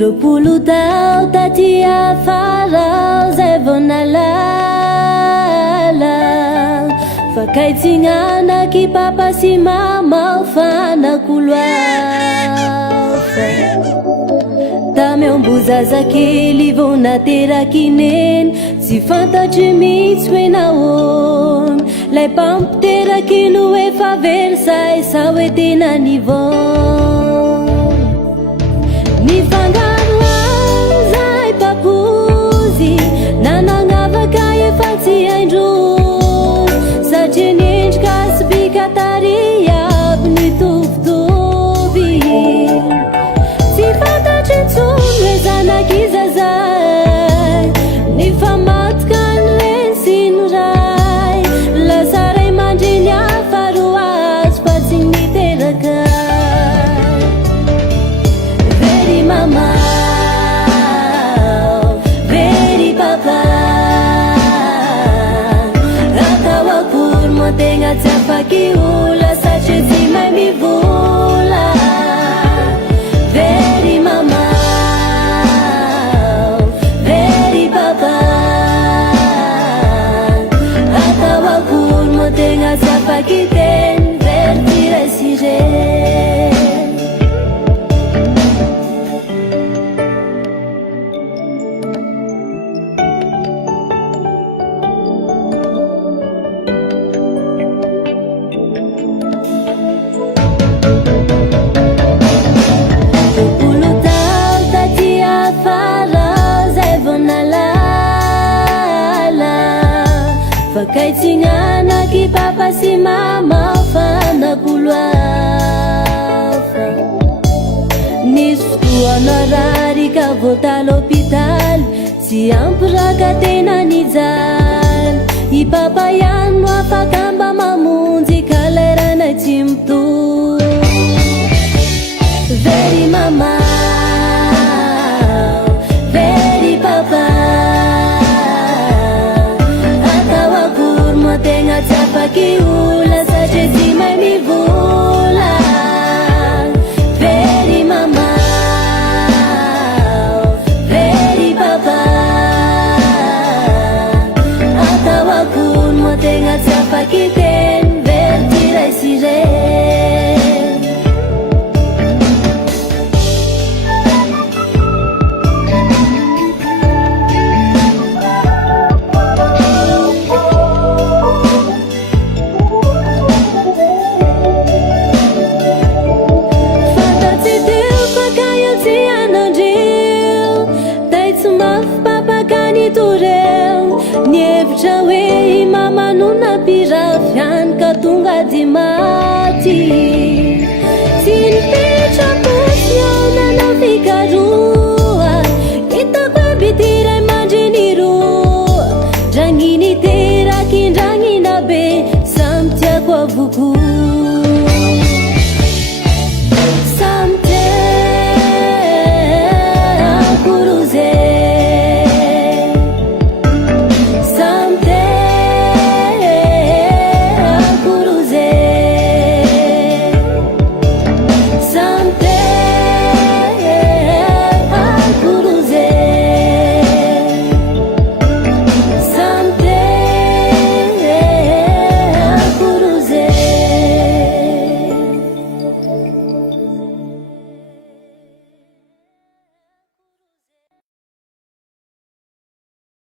roapolo tao taty afara zay vao nalala fakaitsinanaky papa sy mama fanako loafa tamy ambozazakely vao naterakineny tsy fantatry mitsy hoe nahoana lay mpampiteraky no efa versay sa hoe tena nivona nifangaro azay papozy nananavaka efa tsy haindrozy satria niendrika sy pikatary aby nitovitovy tsy fantatry ntsony hoe zanaky zazay nifamatoka ny reny sy ny ray lasa ray mandreny afaro azy fa tsy niteraka very mama very papa atao akory moa tegna tsy afaky ola satria tsy mahay mivola very mama very papa atao akory moa tegna tsy afaky teny very tirasireny roapolo tao taty afara zay vao nalala fakaitsinanaky papa sy mama fanako loafa nisy fotoana rary ka vao talo hôpitaly tsy ampiraka tena nijaly i papa ihany no afaka mba mamonjy ka leranay tsy mitohy very mama very papa atao akory moa tegna tsy afaky ola satria tsy mahay mivola very mama very papa atao akory moa tegna tsy afaky teny very tiraisireny nievitra hoe i mama no napirafiany ka tonga dy maty